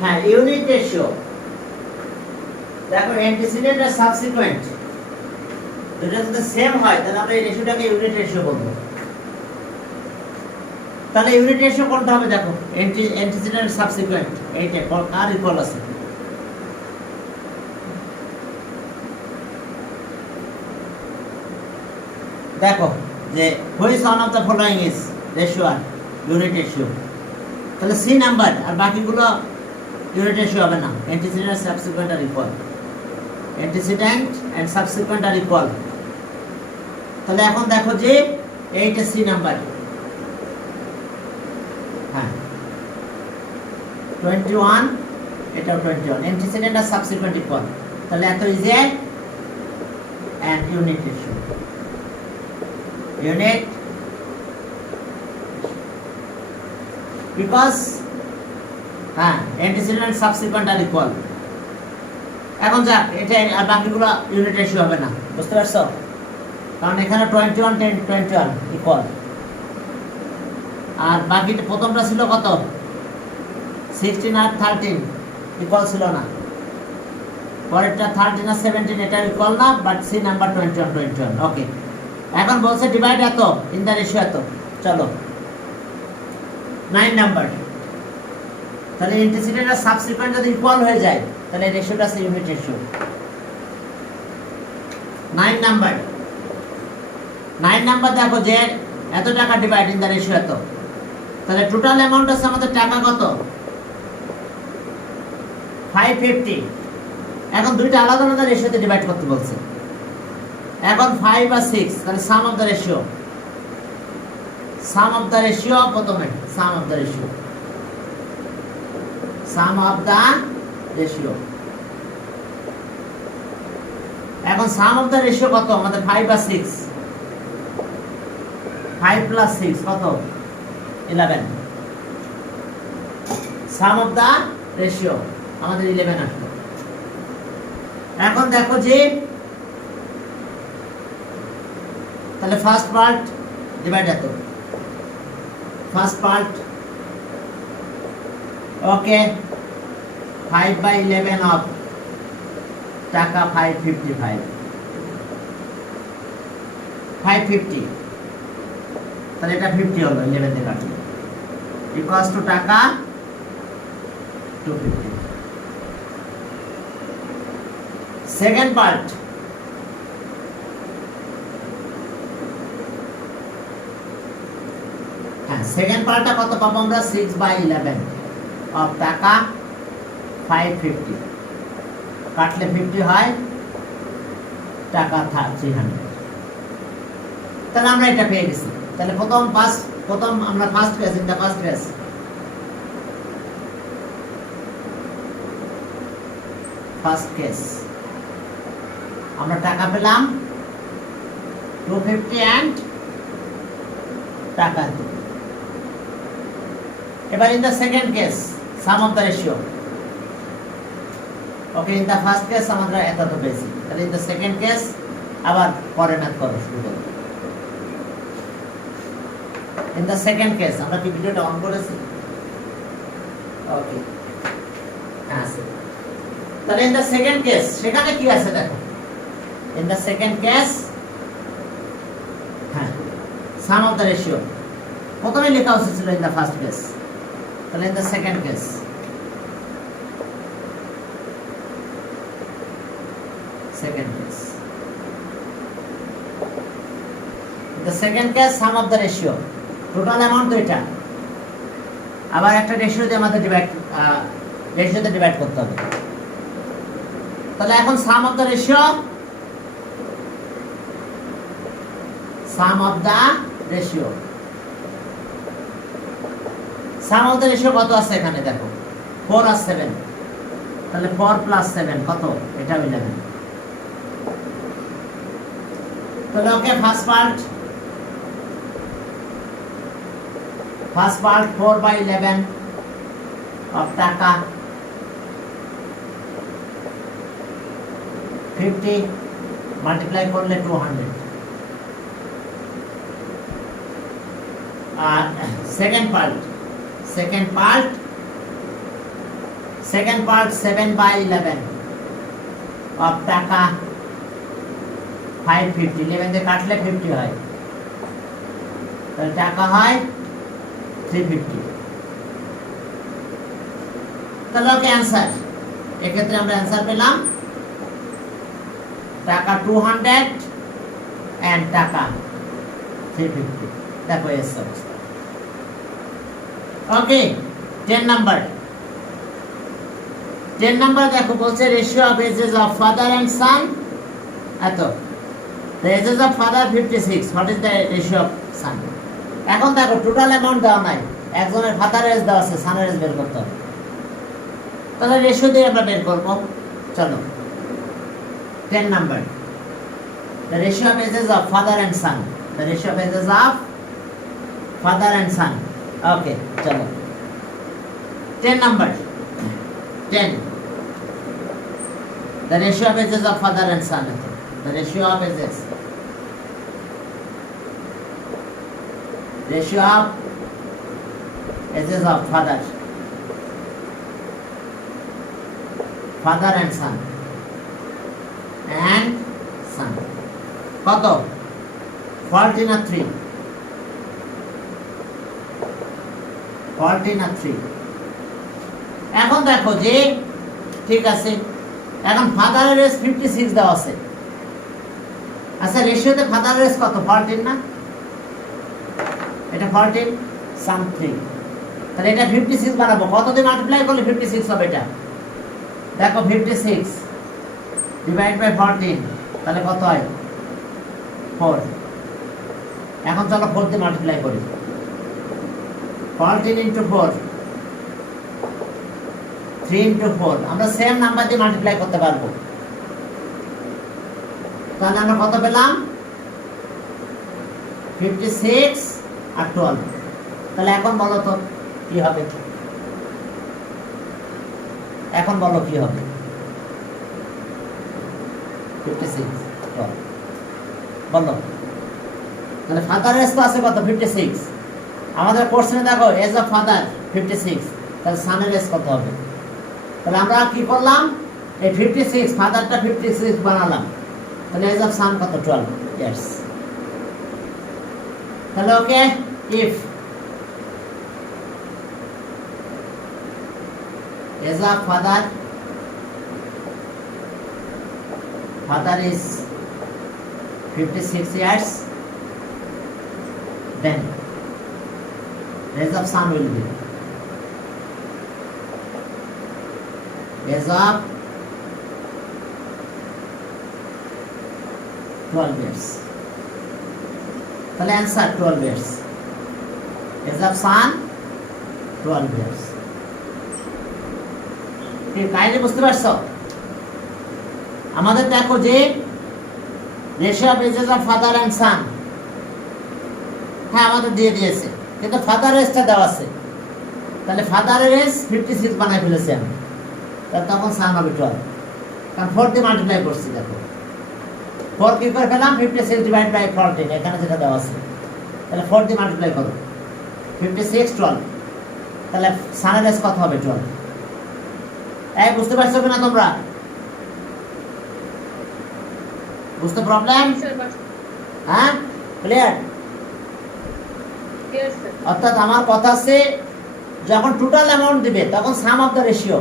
হ্যাঁ, unit ratio দেখো antecedent আর সাবসিকুয়েন্ট দুটো যদি সেম হয় তাহলে আমরা এই রেশিওটাকে ইউনিট রেশিও বলবো। তাহলে ইউনিট রেশিও কোনটা হবে দেখো, অ্যান্টিসিডেন্ট আর সাবসিকুয়েন্ট এইটা কার ইকুয়াল আছে। দেখো যে which one of the following is ratio আর ইউনিট রেশিও, তাহলে সি নাম্বার আর বাকিগুলো ইউনিট রেশিও হবে না। অ্যান্টিসিডেন্ট আর subsequent are equal, antecedent and subsequent are equal. তাহলে এখন দেখো যে এইটা সি নাম্বার, হ্যাঁ 21 এটাও 21, অ্যান্টিসিডেন্ট আর সাবসিকুয়েন্ট ইকুয়াল। তাহলে এত is a and unit ratio, unit because antecedent subsequent are equal। এখন যাক এটা আর বাকিগুলো ইউনিট রেশিও হবে না, বুঝতে পারছো? কারণ এখানে 21 10 21 ইকুয়াল, আর বাকি প্রথমটা ছিল কত 16 আর 13 ইকুয়াল ছিল না, পরেরটা 13 আর 17 এটা ইকুয়াল না, বাট সি নাম্বার 21 21। ওকে, এখন বলছে ডিভাইড এত ইন দা রেশিও এত। চলো 9 নাম্বার, তাহলে অ্যান্টিসিডেন্ট আর সাবসিকুয়েন্ট যদি ইকুয়াল হয়ে যায় তাহলে রেশিওটা আছে ইউনিট রেশিও। 9 নাম্বার দেখো যে এত টাকা ডিভাইড ইন দা রেশিও এত, তাহলে টোটাল অ্যামাউন্ট আছে আমাদের টাকা কত 550। এখন দুইটা আলাদা আলাদা রেশিওতে ডিভাইড করতে বলছে। এখন 5 আর 6, তাহলে sum of the ratio, sum of the ratio প্রথমে sum of the ratio, sum of the ratio. এখন সাম অফ দ্য রেশিও কত আমাদের 5 আর 6, 5 প্লাস 6 কত 11, সাম অফ দ্য রেশিও আমাদের 11 আসলো। এখন দেখো যে তাহলে ফার্স্ট পার্ট ডিভাইড এত, ফার্স্ট পার্ট ওকে 5/11 অফ টাকা 555, 550, তাহলে এটা 50 হলো 11 দিয়ে কাটলো, ইকুয়ালস টু টাকা 250। সেকেন্ড পার্ট সেকেন্ড পার্টটা কত পাবো আমরা 6/11 অফ টাকা 550, কাটলে 50 হয় টাকা 300। তাহলে আমরা এটা পেয়ে গেছি। তাহলে প্রথম আমরা first case, in the first case আমরা টাকা পেলাম 250 এন্ড টাকা 2। এবার in the second case sum of the ratio, okay in the first case আমরা এত তো পেয়েছি, তাহলে ইন দা সেকেন্ড কেস আবার পরে ম্যাথ করো শুরু করো। ইন দা সেকেন্ড কেস আমরা কি ভিডিওটা অন করেছি? ওকে আছে। তাহলে ইন দা সেকেন্ড কেস সেখানে কি আছে দেখো, in the second case sum of the ratio প্রথমে লেখা উচিত ছিল ইন দা ফার্স্ট কেস, তাহলে in the second case the second case sum of the ratio, total amount তো এটা, আবার একটা রেশিও দিয়ে আমাদের রেশিওতে ডিভাইড করতে হবে। তাহলে এখন sum of the ratio, sum of the ratio কত আছে এখানে দেখো 4 আর 7, তাহলে 4 প্লাস 7 কত, এটা 11। তাহলে ওকে ফার্স্ট পার্ট 4/11 অফ টাকা 50 মাল্টিপ্লাই করলে 200, আর second part second part 7/11 of টাকা 550, 11 দিয়ে কাটলে 50 হয়, তাহলে টাকা হয় 350। তাহলে ওকে অ্যান্সার, এক্ষেত্রে আমরা অ্যান্সার পেলাম টাকা 200 and টাকা 350। দেখো এস অবস্থা। ওকে 10 নাম্বার, 10 নাম্বার দেখো বলছে ratio of ages of father and son এত, the ages of father 56, what is the ratio of son? এখন দেখো টোটাল অ্যামাউন্ট দেওয়া নাই, একজনের ফাদারের এজ দেওয়া আছে, সানের এজ বের করতে হবে, তাহলে রেশিও দিয়ে আমরা বের করব। চলো 10 number, the ratio of ages of father and son, the ratio of ages of father and son। ওকে চলো 10 number, 10, the ratio of ages of father and son, the ratio of ages, ratio of ages of father and son কত 14 আর 3, 14 আর 3। এখন দেখো যে ঠিক আছে, এখন ফাদারের age 56 দেওয়া আছে, আচ্ছা রেশিওতে ফাদারের এজ কত 14 না, এটা 14 সাম 3, তাহলে এটা 56 বানাবো, কত দিয়ে মাল্টিপ্লাই করলে 56 হবে? এটা দেখো 56 ডিভাইড বাই 14, তাহলে কত হয় 4। এখন চলো 4 দিয়ে মাল্টিপ্লাই করি, 14 ইন্টু 4, 3 ইন্টু 4, আমরা সেম নাম্বার দিয়ে মাল্টিপ্লাই করতে পারবো, তাহলে আমরা কত পেলাম 56 আর 12। তাহলে এখন বলো তো কি হবে, এখন বলো কি হবে 56 12 বলো। তাহলে ফাদার এজ তো আছে কত 56, আমাদের কোশ্চেনে দেখো এজ অফ ফাদার 56, তাহলে সানের এজ কত হবে? তাহলে আমরা কি করলাম, এই 56 ফাদারটা 56 বানালাম, তাহলে এজ অফ সান কত 12 ইয়ার্স। তাহলে okay if age of father is 56 years, then age of son will be age of 12 years, তাহলে answer 12 years, age of son 12 years। ঠিক কাহিনী বুঝতে পারছো? আমাদের দেখো যে ratio of ages of father and son, হ্যাঁ আমাদের দিয়ে দিয়েছে, কিন্তু ফাদার এজটা দেওয়া আছে, তাহলে ফাদারের এজ 56 বানাই ফেলেছি আমি, তাহলে তখন সান হবে 12, কারণ 4 দিয়ে মাল্টিপ্লাই করছি। দেখো 4 কি করে পেলাম 56 ডিভাইড বাই 14, এখানে যেটা দেওয়া আছে, তাহলে 4 দিয়ে মাল্টিপ্লাই করো 56 12, তাহলে সানের এজ কত হবে 12। এই বুঝতে পারছো কিনা তোমরা? বুঝতে প্রবলেম? হ্যাঁ ক্লিয়ার? অর্থাৎ আমার কথা আছে যখন টোটাল অ্যামাউন্ট দিবে তখন সাম অফ দ্য রেশিও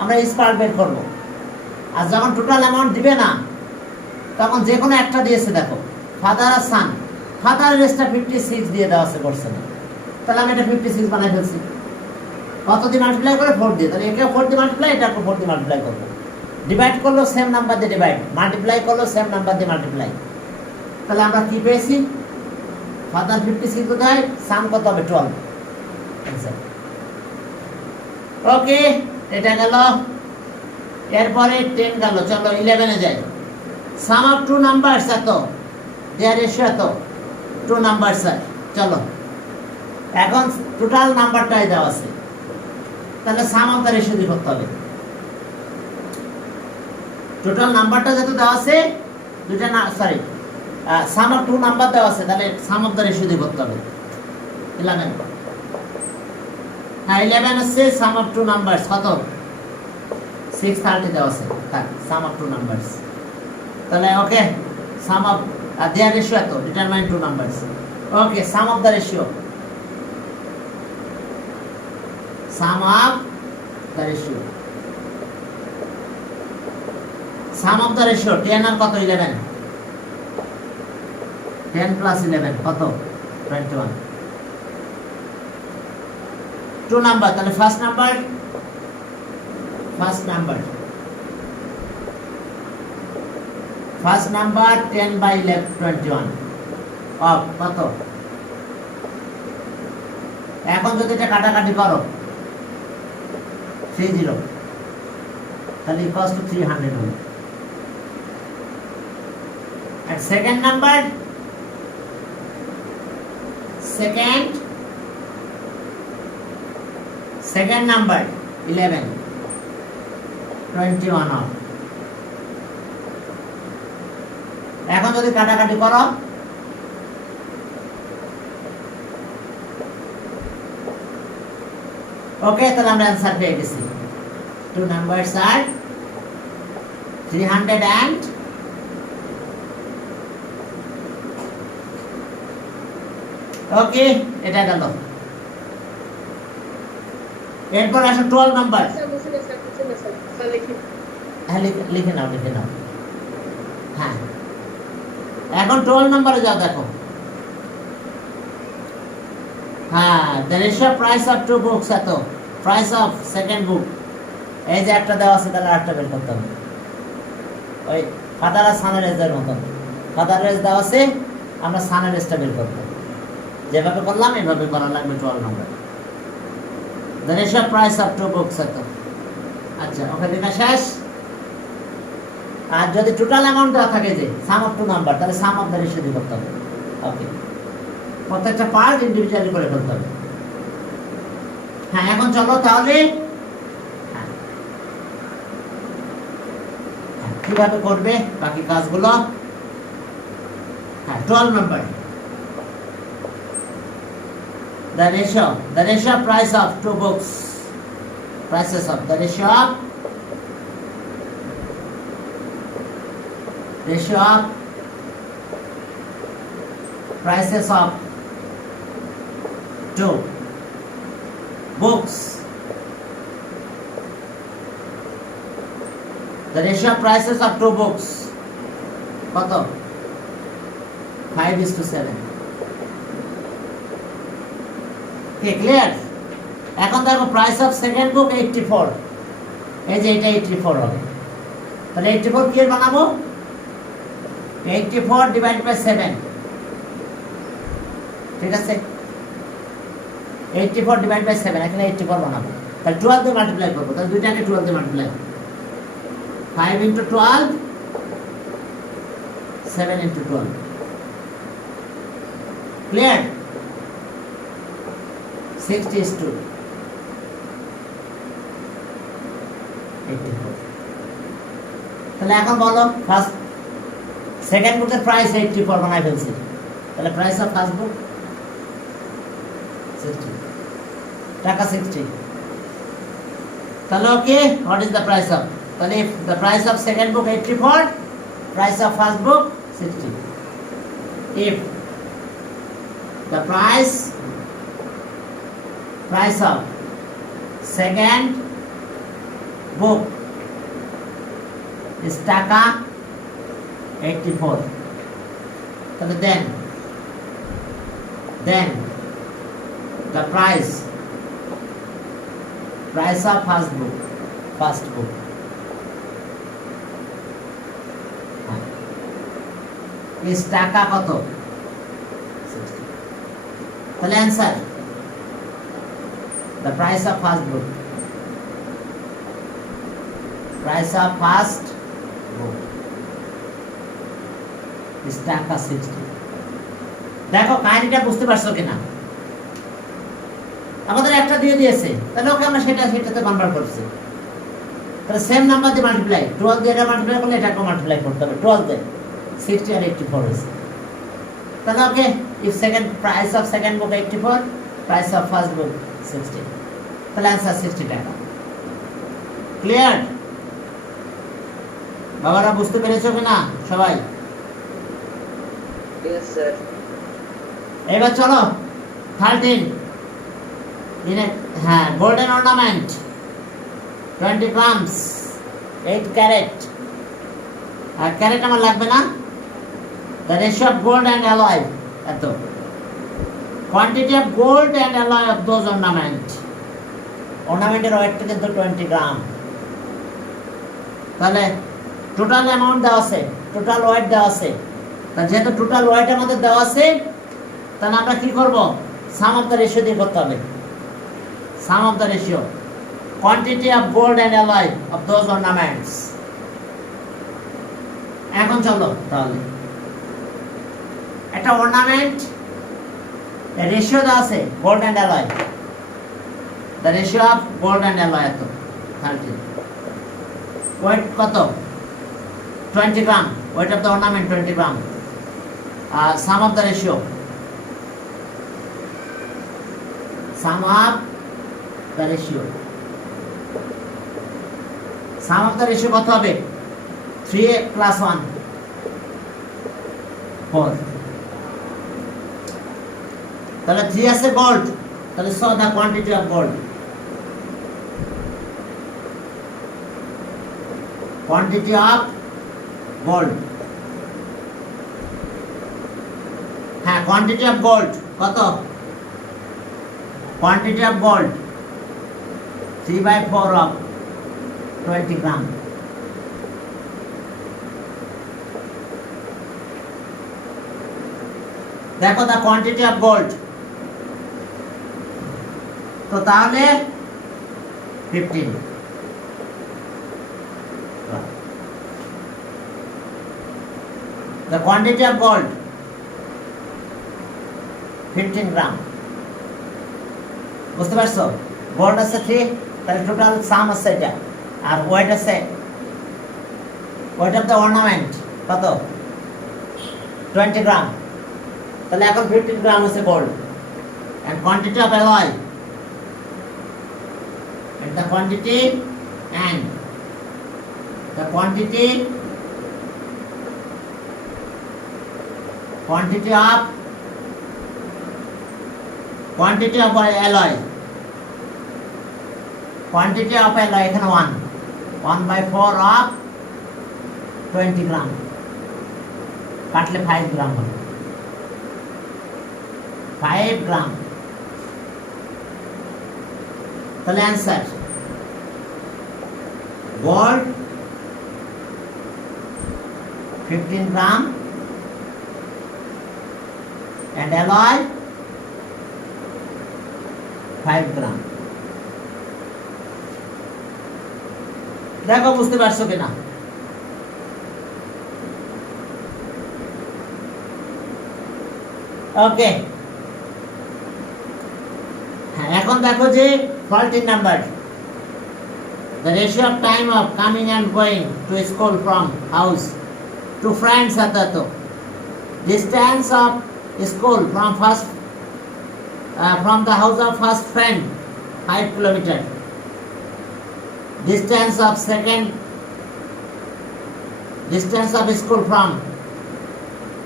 আমরা স্পার্ট বের করব, আর যখন টোটাল অ্যামাউন্ট দিবে না তখন যে কোনো একটা দিয়েছে, দেখো ফাদার আর সান, ফাদারের রেশটা 56 দিয়ে দেওয়া আছে করছে না, তাহলে আমি এটা 56 বানাই ফেলছি, কত দিয়ে মাল্টিপ্লাই করে 4 দিয়ে, তাহলে একে 4 দিয়ে মাল্টিপ্লাই, এটাকে 4 দিয়ে মাল্টিপ্লাই করবো, ডিভাইড করলো সেম নাম্বার দিয়ে ডিভাইড, মাল্টিপ্লাই করলো সেম নাম্বার দিয়ে মাল্টিপ্লাই, তাহলে আমরা কি পেয়েছি ফাদার 56 কোথায়, সান কত হবে 12। ওকে এটা গেল, এরপরে 10 গেল, চলো 11 এ যাই। সাম অফ টু নাম্বারস এত, দেয়ার রেশিও এত, টু নাম্বারস আর, চলো এখন টোটাল নাম্বারটাই দেওয়া আছে, তাহলে সাম অফ দ্য রেশিও দিয়ে করতে হবে। টোটাল নাম্বারটা যেহেতু দেওয়া আছে দুইটা না, sorry sum of two number দেওয়া আছে, তাহলে সাম অফ দ্য রেশিও দিয়ে করতে হবে। 11 হ্যাঁ 11 হচ্ছে সাম অফ টু নাম্বারস কত 630 দেওয়া আছে তার সাম অফ টু নাম্বারস তাহলে okay sum of their ratio এত determine two numbers okay sum of the ratio sum of the ratio sum of the ratio 10 আর কত 11 10 প্লাস 11 কত 21 টু নাম্বার তাহলে first number first number 10 by 21 of কত এখন যদি এটা কাটাকাটি করো 30 তাহলে ইকুয়ালস টু 300 হবে আর second number second number 11 21 of এখন যদি কাটাকাটি করো ওকে তাহলে আমরা आंसर পেয়ে গেছি টু নাম্বারস আর 300 and ওকে এটা গেল এরপর আসো 12 নাম্বার হ্যাঁ লিখে নাও হ্যাঁ এখন 12 নম্বরে যাও দেখো হ্যাঁ the ratio price of two books এত price of second book এই যে একটা দেওয়া আছে তাহলে আরেকটা বের করতে হবে ওই ফাদার আর সানের এর মতন ফাদার রেজ দেওয়া আছে আমরা সানের এজটা বের করব যেভাবে করলাম এইভাবে করা লাগবে 12 নম্বর the ratio price of two books এত আচ্ছা ওকে লেখা শেষ আর যদি টোটাল অ্যামাউন্ট দেওয়া থাকে যে সাম অফ টু নাম্বার তাহলে সাম অফ দ্য রেশিও দিয়ে করতে হবে ওকে প্রত্যেকটা পার্ট ইন্ডিভিজুয়ালি করে ফেলতে হবে হ্যাঁ এখন চলো তাহলে কিভাবে করবে বাকি কাজগুলো হ্যাঁ 12 number the ratio price of two books prices of the ratio of prices of two books the ratio of prices of two books কত 5:7 okay clear এখন দেখো প্রাইস অফ সেকেন্ড বুক 84 এই যে এটা 84 হবে তাহলে 84 কি বানাবো 84 ডিভাইড বাই 7 ঠিক আছে 84 ডিভাইড বাই 7 এখানে 84 বানাবো তাহলে 12 দিয়ে মাল্টিপ্লাই করব তাহলে দুইটাকে 12 দিয়ে multiply 5 into 12 7 into 12 clear 60 is 2 84 তাহলে এখন বলো ফার্স্ট সেকেন্ড বুকের প্রাইস 84 বানাই ফেলছি তাহলে প্রাইস অফ ফার্স্ট বুক 60 টাকা 60 তাহলে okay what is the price of তাহলে if the price of second book 84 price of first book 60 if the price of second book is টাকা 84 তাহলে then the price of first book is টাকা কত 60 তাহলে answer the price of first book is টাকা 60 দেখো কাহিনীটা বুঝতে পারছো কিনা আমাদের একটা দিয়ে দিয়েছে তাহলে ওকে আমরা সেটাতে কনভার্ট করছি তাহলে সেম নাম্বার দিয়ে মাল্টিপ্লাই 12 দিয়ে এটা মাল্টিপ্লাই করলে এটাকে মাল্টিপ্লাই করতে হবে 12 দিয়ে 60 আর 84 হয়েছে তাহলে ওকে if second price of second book 84 price of first book 60 তাহলে অ্যান্সার 60 টাকা। ক্লিয়ার? বাবারা বুঝতে পেরেছো কিনা সবাই? Yes, sir. এবার চলো 13 হ্যাঁ, গোল্ডেন অর্নামেন্ট 20 গ্রামস 8 ক্যারেট। আর ক্যারেট আমার লাগবে না। The ratio of gold and alloy এত। Quantity of gold and alloy of those ornament. অর্নামেন্টের ওয়েটটা কিন্তু 20 গ্রাম। তাহলে টোটাল অ্যামাউন্ট দেওয়া আছে, টোটাল ওয়েট দেওয়া আছে। তা যেহেতু টোটাল ওয়েট আমাদের দেওয়া আছে, তাহলে আমরা কি করব? সাম অফ দ্য রেশিও দিয়ে করতে হবে। Sum of the ratio quantity of gold and alloy of those ornaments. এখন চলো তাহলে একটা অর্নামেন্ট রেশিও দেওয়া আছে gold and alloy. The ratio of gold and alloy এত 30। ওয়েট কত? 20 gram. Weight of the ornament 20 gram. Sum of the ratio, sum of the ratio, sum of the ratio কত হবে? 3 + 1 4। তাহলে 3 আছে গোল্ড, তাহলে so the quantity of gold, quantity of gold. হ্যাঁ, quantity of gold কত? Quantity of gold 3/4 of 20 গ্রাম। দেখো দা quantity of gold, তো তাহলে 15। The quantity of gold 15 গ্রাম। বুঝতে পারছো? গোল্ড আছে 3, তাহলে টোটাল সাম আছে এটা। আর ওয়েট আছে, ওয়েট অফ দ্য অর্নামেন্ট কত? 20 গ্রাম। তাহলে এখন 15 গ্রাম হচ্ছে gold. And quantity of alloy, and the quantity of alloy, quantity of alloy এখানে 1/4 of 20 গ্রাম, কাটলে 5 গ্রাম হবে। 5 গ্রাম। তাহলে answer gold 15 gram and alloy 5 গ্রাম। দেখো বুঝতে পারছো কিনা? ওকে, হ্যাঁ, এখন দেখো যে 14 number, the ratio of time of coming and going to school from house to friends at the distance of school from the house of first friend 5 kilometer, distance of school from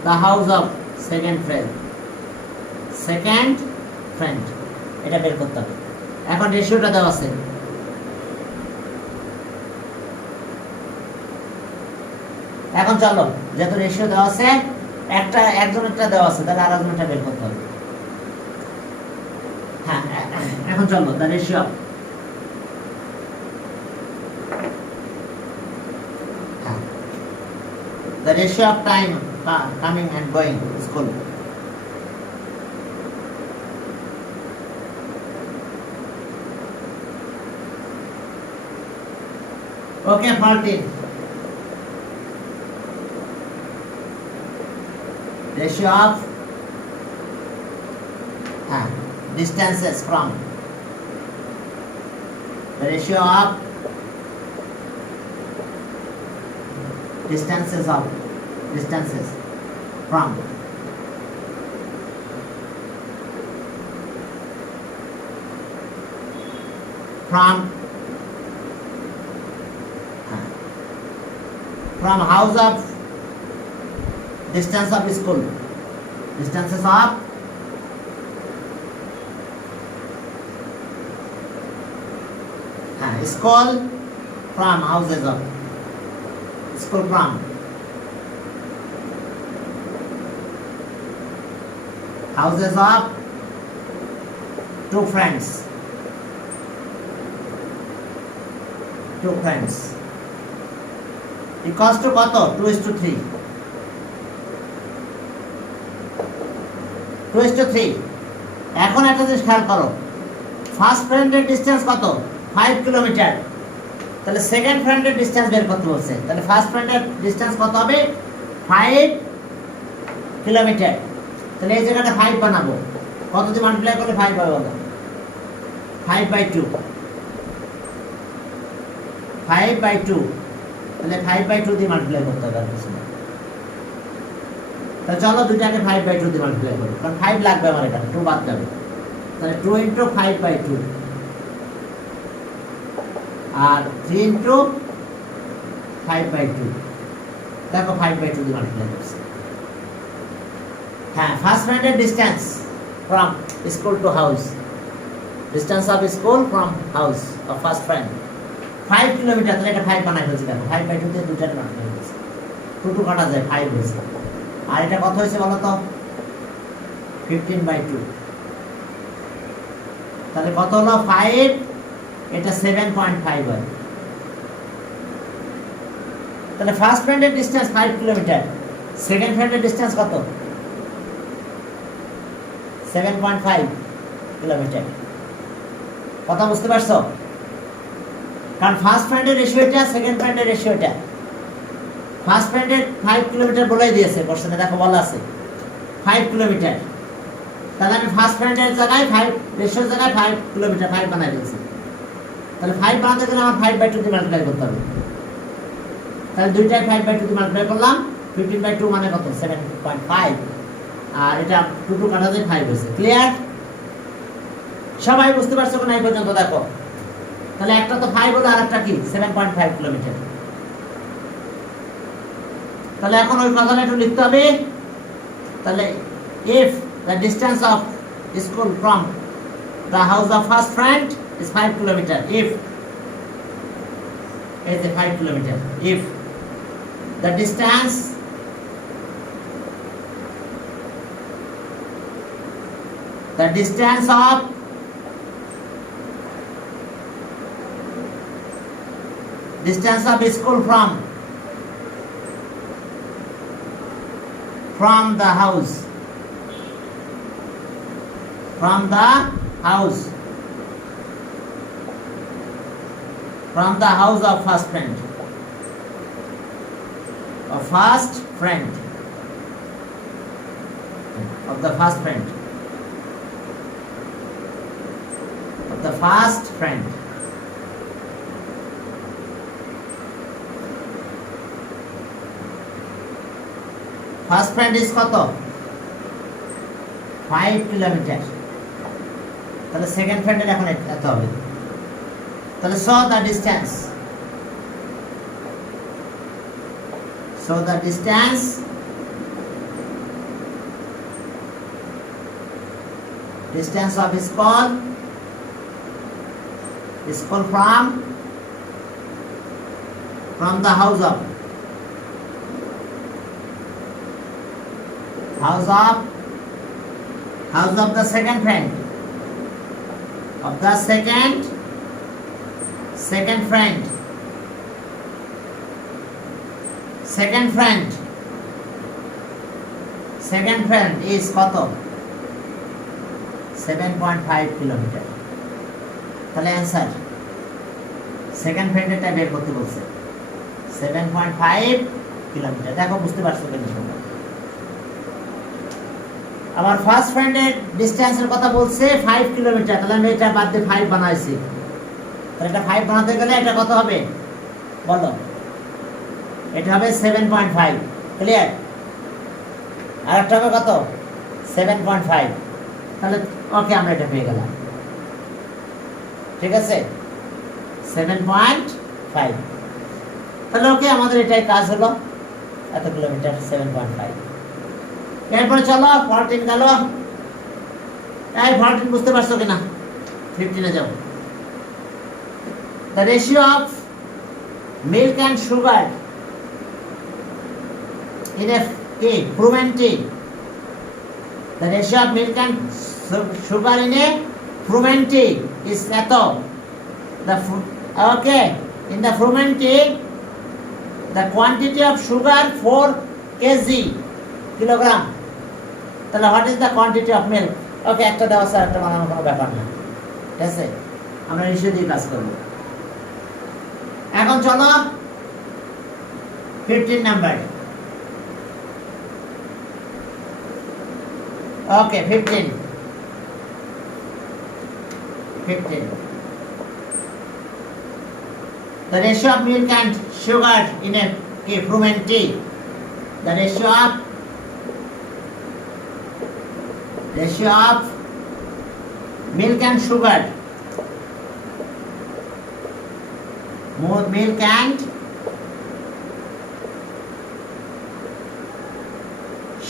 the house of second friend এটা বের করতে হবে। এখন রেশিওটা দেওয়া আছে, এখন চলো যেহেতু রেশিও দেওয়া আছে, একজনেরটা দেওয়া আছে, তাহলে আরেকজনেরটা বের করতে হবে। হ্যাঁ, এখন চলো the ratio, the ratio of time coming and going to school. Okay, 14. Ratio of distances from, the ratio of distances from from house of distance of school, distances of school from houses of school from houses of two friends equals to কত 2:3 2:3 এখন একটা জিনিস খেয়াল করো first ফ্রেন্ডের distance কত 5 kilometre তাহলে second ফ্রেন্ডের ডিসটেন্স বের করতে বলছে তাহলে ফার্স্ট ফ্রেন্ডের ডিসটেন্স কত হবে 5 কিলোমিটার তাহলে এই জায়গাটা 5 বানাবো কত দিয়ে মাল্টিপ্লাই করলে 5 হবে বলো 5/2 5/2 তাহলে 5/2 দিয়ে মাল্টিপ্লাই করতে হবে তাহলে চলো দুইটাকে 5/2 দিয়ে মাল্টিপ্লাই করব কারণ 5 লাগবে আমার এখানে 2 বাদ যাবে তাহলে 2 * 5/2 আর 3 * 5/2 দেখো 5/2 দিয়ে মাল্টিপ্লাই করছি হ্যাঁ ফার্স্ট ফ্রেন্ডের distance from school to house distance of school from house of first friend 5 kilometre তাহলে এটা 5 বানাই ফেলছি দেখো 5/2 দিয়ে দুইটা মাল্টিপ্লাই করছি 2 কাটা যায় 5 হয়েছে আর এটা কত হয়েছে বলো তো 15/2 তাহলে কত হলো 5 এটা 7.5 হয় তাহলে ফার্স্ট ফ্রেন্ডের ডিসটেন্স 5 কিলোমিটার সেকেন্ড ফ্রেন্ডের ডিসটেন্স কত 7.5 কিলোমিটার কথা বুঝতে পারছো কারণ ফার্স্ট ফ্রেন্ডের রেশিওটা সেকেন্ড ফ্রেন্ডের রেশিওটা ফার্স্ট ফ্রেন্ডের 5 কিলোমিটার বলেই দিয়েছে কোশ্চেনে দেখো বলা আছে 5 কিলোমিটার তাহলে আমি ফার্স্ট ফ্রেন্ডের জায়গায় 5 রেশিওর জায়গায় 5 কিলোমিটার 5 বানাই দিয়েছি তাহলে 5 বানাতে গেলে আমার 5/2 দিয়ে মাল্টিপ্লাই করতে হবে তাহলে দুইটাই 5/2 দিয়ে মাল্টিপ্লাই করলাম 15/2 মানে কত 7.5 আর এটা 2 কাটা যায় 5 হয়েছে ক্লিয়ার সবাই বুঝতে পারছো কোন এই পর্যন্ত দেখো তাহলে একটা তো 5 হলো আর একটা কি 7.5 কিলোমিটার তাহলে এখন ওই কথাটা একটু লিখতে হবে তাহলে if the distance of school from the house of first friend is 5 kilometer if is a 5 kilometer if the distance of school from the house from the house of first friend of the first friend first friend is কত 5 kilometre তাহলে second ফ্রেন্ডের এখন এত হবে তাহলে so the distance of school from the house of the second friend second friend is কত 7.5 kilometre তাহলে answer second ফ্রেন্ডেরটা বের করতে বলছে 7.5 কিলোমিটার দেখো বুঝতে পারছো কিনা আবার ফার্স্ট ফ্রেন্ডের ডিসটেন্সের কথা বলছে 5 কিলোমিটার তাহলে আমি এটা বাদ দিয়ে 5 বানাইছি তাহলে এটা 5 বানাতে গেলে এটা কত হবে বলো এটা হবে 7.5 ক্লিয়ার আর একটা হবে কত 7.5 তাহলে ওকে আমরা এটা পেয়ে গেলাম ঠিক আছে 7.5। তাহলে ওকে, আমাদের এটাই কাজ হলো, এত কিলোমিটার 7.5। এরপরে চলো 14 গেল। এই 14 বুঝতে পারছো কিনা? 15 যাও। The ratio of milk and sugar in a fermenting. The ratio of milk and sugar in a fermenting is eto. Okay, in the fermenting, the quantity of sugar 4 kg kilogram. তাহলে what is the quantity of milk? ওকে, একটা দেওয়া sir, একটা বানানো কোনো ব্যাপার না, ঠিক আছে, আমরা রেশিও দিয়ে কাজ করব। এখন চলো 15 number. Okay, 15 the ratio of milk and sugar in a fermenting. The ratio of milk and sugar, milk and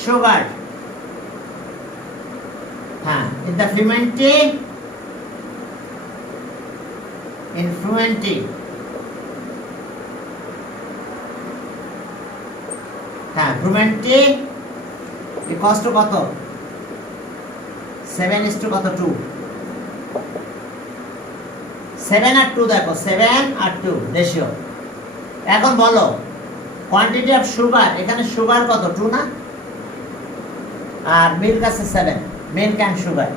sugar, in the fermenting, fermenting equals to কত? 7 কত? 2। 7 আর 2 দেখো, 7 আর 2 রেশিও। এখন বলো কোয়ান্টিটি অফ সুগার, এখানে সুগার কত? 2 না? আর milk আছে 7, milk and sugar.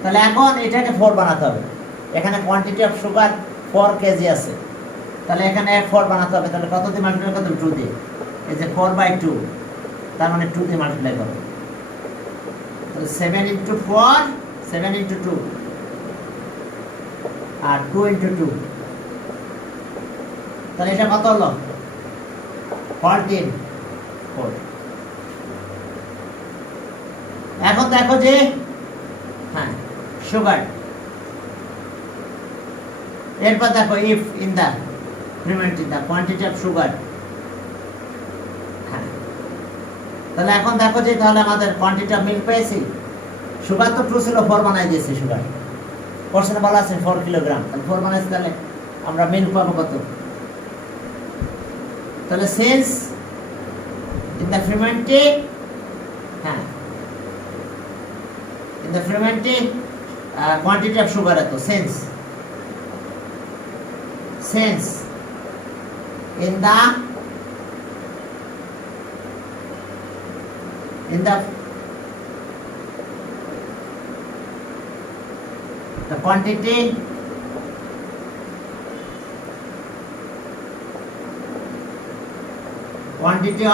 তাহলে এখন এটাকে 4 বানাতে হবে। এখানে কোয়ান্টিটি অফ সুগার 4 কেজি আছে, তাহলে এখানে 4 বানাতে হবে। তাহলে কত দিয়ে মাল্টিপ্লাই করতে হবে? 2 দিয়ে। এই যে 4/2, তার মানে 2 দিয়ে মাল্টিপ্লাই করো। তাহলে 7 × 4, 7 × 2, আর 2 × 2, তাহলে এটা কত হলো? 14। এখন দেখো যে সুগার, এরপর দেখো if in the fermenting the quantity of sugar, তাহলে এখন দেখো যে তাহলে আমাদের কোয়ান্টিটি অফ মিল্ক পেয়েছি। সুগার তো 2 ছিল, 4 বানাই দিয়েছি। সুগার কোশ্চেনে বলা আছে 4 কিলোগ্রাম, তাহলে 4 বানাইছি, তাহলে আমরা মিল্ক পাবো কত? তাহলে since in the fermenting, in the fermenting quantity of sugar এত, since in the quantity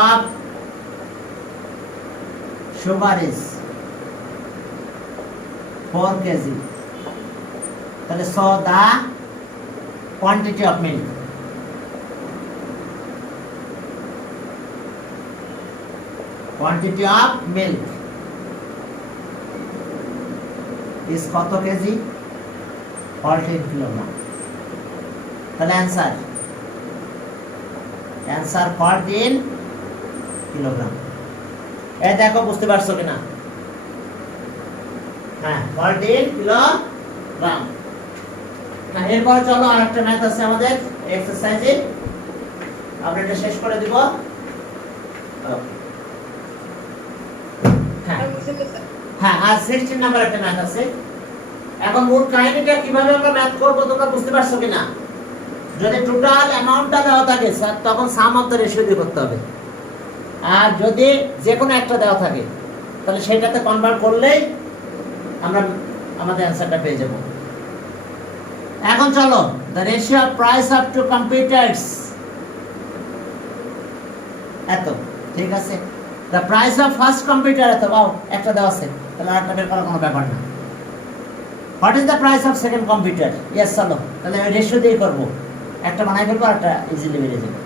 of sugar is 4 kg. তাহলে so the quantity of milk, is কত কেজি? 14 কিলোগ্রাম। তাহলে অ্যান্সার 14 কিলোগ্রাম। এই দেখো বুঝতে পারছো কিনা? 14 কিলোগ্রাম। এরপর চলো আরেকটা ম্যাথ আছে আমাদের এক্সারসাইজে, আমরা এটা শেষ করে দিব। আর 16 নাম্বার একটা ম্যাথ আছে। এখন মূল কাহিনীটা কিভাবে আমরা ম্যাথ করব তোমরা বুঝতে পারছো কিনা? যদি টোটাল অ্যামাউন্টটা দেওয়া থাকে তখন সাম অফ দ্য রেশিও দিয়ে করতে হবে, আর যদি যে কোনো একটা দেওয়া থাকে তাহলে সেটাতে কনভার্ট করলেই আমরা আমাদের অ্যান্সারটা পেয়ে যাব। এখন চলো the ratio of price of two computers এত, ঠিক আছে। The price of first computer এত, বাও একটা দেওয়া আছে, তাহলে আরেকটা বের করার কোনো ব্যাপার না। What is the price of second computer? Yes, চলো তাহলে রেশিও দিয়ে করবো, একটা বানাই ফেলবো, একটা ইজিলি বেরিয়ে যাবে।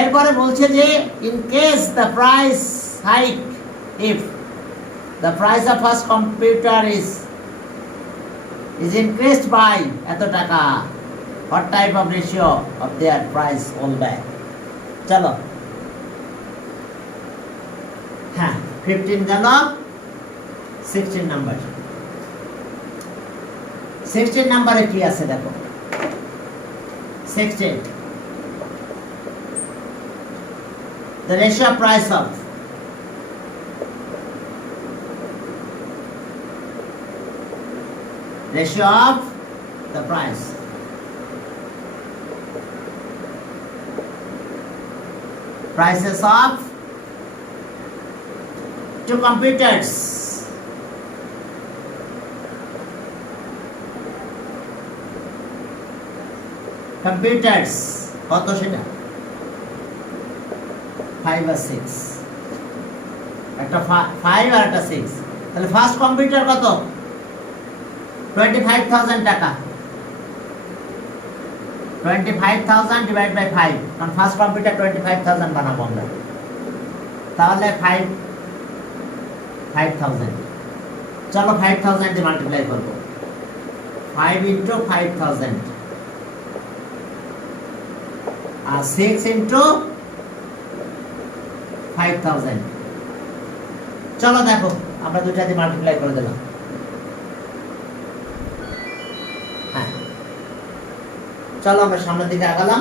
এরপরে বলছে যে in case the price hike, if the price of first computer is is increased by এত টাকা what type of ratio of their price all back চলো হ্যাঁ 15 গেল 16 নাম্বার 16 নাম্বারে কি আছে দেখো 16 the ratio of price of ratio of the price prices of two computers কত সেটা 5 আর 6 একটা 5 আর একটা 6 তাহলে ফার্স্ট কম্পিউটার কত 25,000 টাকা 25,000 ডিভাইড বাই 5 কারণ ফার্স্ট কম্পিউটার 25,000 বানাবো আমরা তাহলে 5,000 চলো 5,000 দিয়ে মাল্টিপ্লাই করব 5 ইনটু 5,000 আর 6 ইনটু 5,000 চলো দেখো আমরা দুইটা দিয়ে মাল্টিপ্লাই করে দিলাম হ্যাঁ চলো আমরা সামনের দিকে আগালাম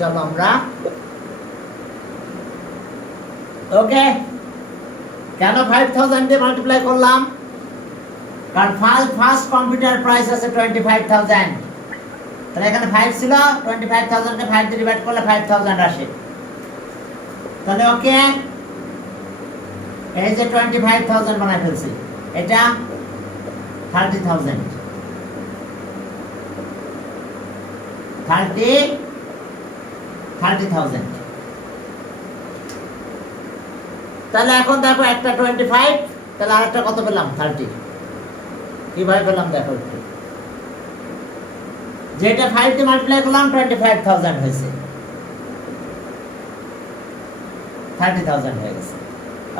চলো আমরা ওকে কেন 5,000 দিয়ে মাল্টিপ্লাই করলাম কারণ ফার্স্ট কম্পিউটার প্রাইস আছে 25,000 তাহলে এখানে 5 ছিল 25,000 কে 5 দিয়ে ডিভাইড করলে 5,000 আসে তাহলে ওকে এই যে 25,000 বানাই ফেলছি এটা 30,000 30,000 তাহলে এখন দেখো একটা 25 তাহলে আরেকটা কত পেলাম 30 কিভাবে পেলাম দেখো একটু যেটা 5 দিয়ে মাল্টিপ্লাই করলাম 25,000 হয়েছে 30,000 হয়ে গেছে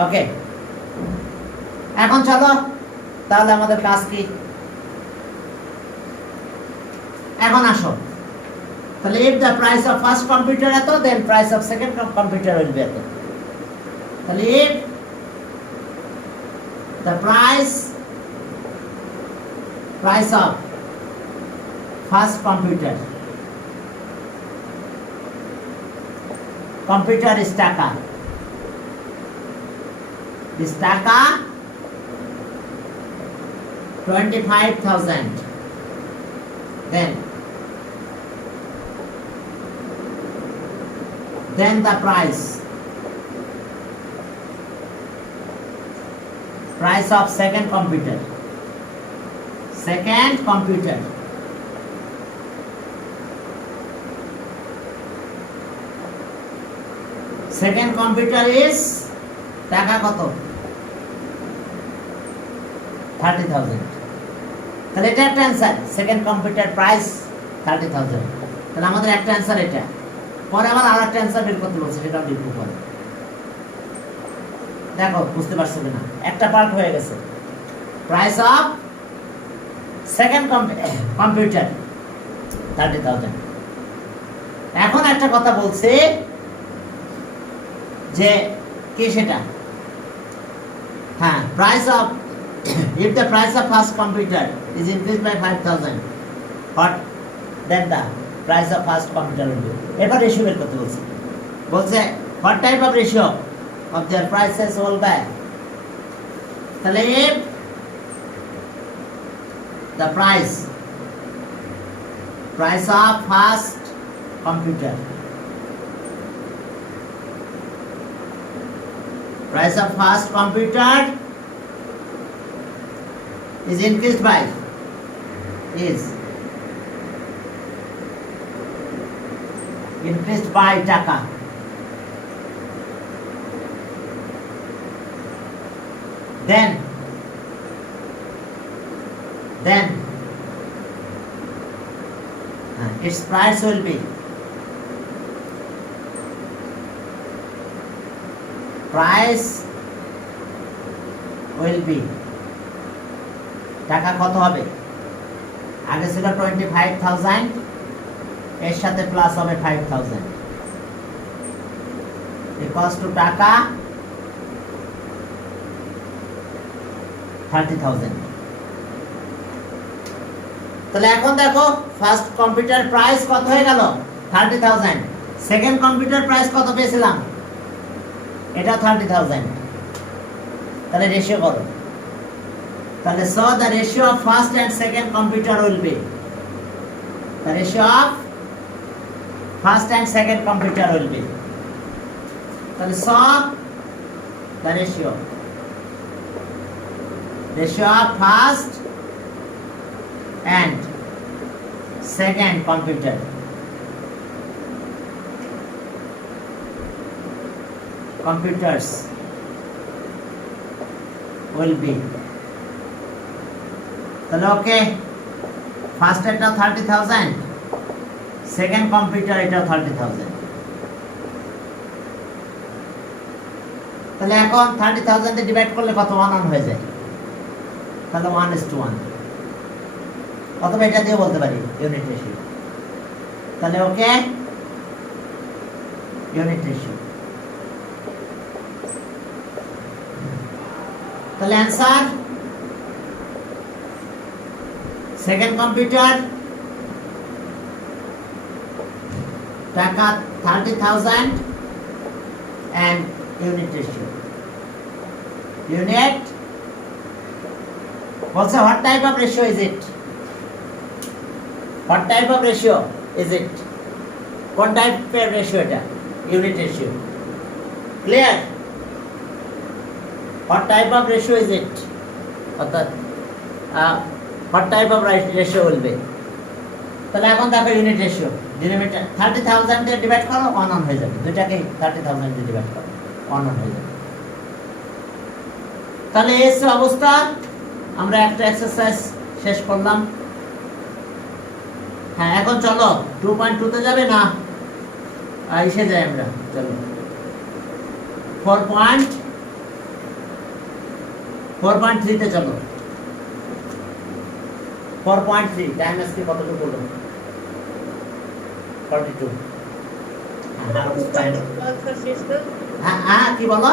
ওকে এখন চলো তাহলে আমাদের কাজ কি এখন আসো তাহলে if the price of first computer এত then price of second computer will be এত তাহলে if the price of first computer is টাকা 25,000 then the price of second computer second computer is টাকা কত 30,000 তাহলে এটা একটা অ্যানসার সেকেন্ড কম্পিউটার প্রাইস 30,000 তাহলে আমাদের একটা অ্যানসার এটা পরে আবার আরেকটা অ্যানসার বের করতে বলছে সেটা লিখবো পরে দেখো বুঝতে পারছো কিনা একটা পার্ট হয়ে গেছে প্রাইস অফ সেকেন্ড কম্পিউটার 30,000 এখন একটা কথা বলছে যে কি সেটা হ্যাঁ price of if the price of first computer is increased by 5,000 what then the price of first computer will be এবার রেশিও বের করতে বলছে what type of ratio of their prices all back তাহলে if the price of first computer is increased by is increased by টাকা then its price will be টাকা কত হবে আগে ছিল 25,000 এর সাথে প্লাস হবে 5,000 ইকুয়ালস টু টাকা 30,000 তাহলে এখন দেখো ফার্স্ট কম্পিউটার প্রাইস কত হয়ে গেল 30,000 সেকেন্ড কম্পিউটার প্রাইস কত পেয়েছিলাম এটা 30,000 তাহলে রেশিও করো তাহলে so the ratio of first and second computer will be the ratio of first and second computer will be তাহলে so the ratio of first and second computer computers will be তাহলে okay first এটা 30,000 second computer এটা 30,000 তাহলে এখন 30,000 তে divide করলে কত 1 হয়ে যায় তাহলে 1:1 অথবা এটা দিয়ে বলতে পারি ইউনিট রেশিও তাহলে ওকে ইউনিট রেশিও তাহলে অ্যানসার সেকেন্ড কম্পিউটার টাকা 30,000 and unit ratio unit also what type of ratio is it what type of ratio is it কোন টাইপের রেশিও এটা unit ratio clear what type of ratio is it অর্থাৎ what type of ratio will be তাহলে এখন দেখো unit ratio denominator 30,000 দিয়ে divide করো 1 হয়ে যাবে দুটাকে 30,000 দিয়ে ডিভাইড করো 1 হয়ে যাবে তাহলে এই অবস্থা আমরা একটা এক্সারসাইজ শেষ করলাম হ্যাঁ এখন চলো 2.2 তে যাবে না এসে যাই আমরা চলো 4.3 তে চলো 4.3 টাইম আজকে কতটুকু হলো 42 হ্যাঁ কি বলো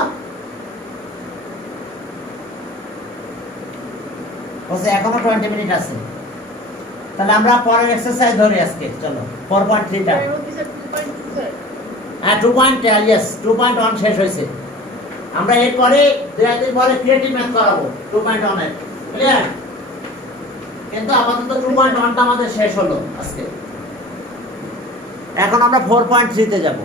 ওসে এখনো 20 মিনিট আছে তাহলে আমরা পরের এক্সারসাইজ ধরি আজকে চলো 4.3 টা হ্যাঁ 2. ইয়েস 2.1 শেষ হয়েছে আমরা এরপরে 2 দিন পরে ক্রিয়েটিভ ম্যাথ করাবো 2.1 এর ক্লিয়ার কিন্তু আপাতত 2.1 টা আমাদের শেষ হলো আজকে এখন আমরা 4.3 তে যাব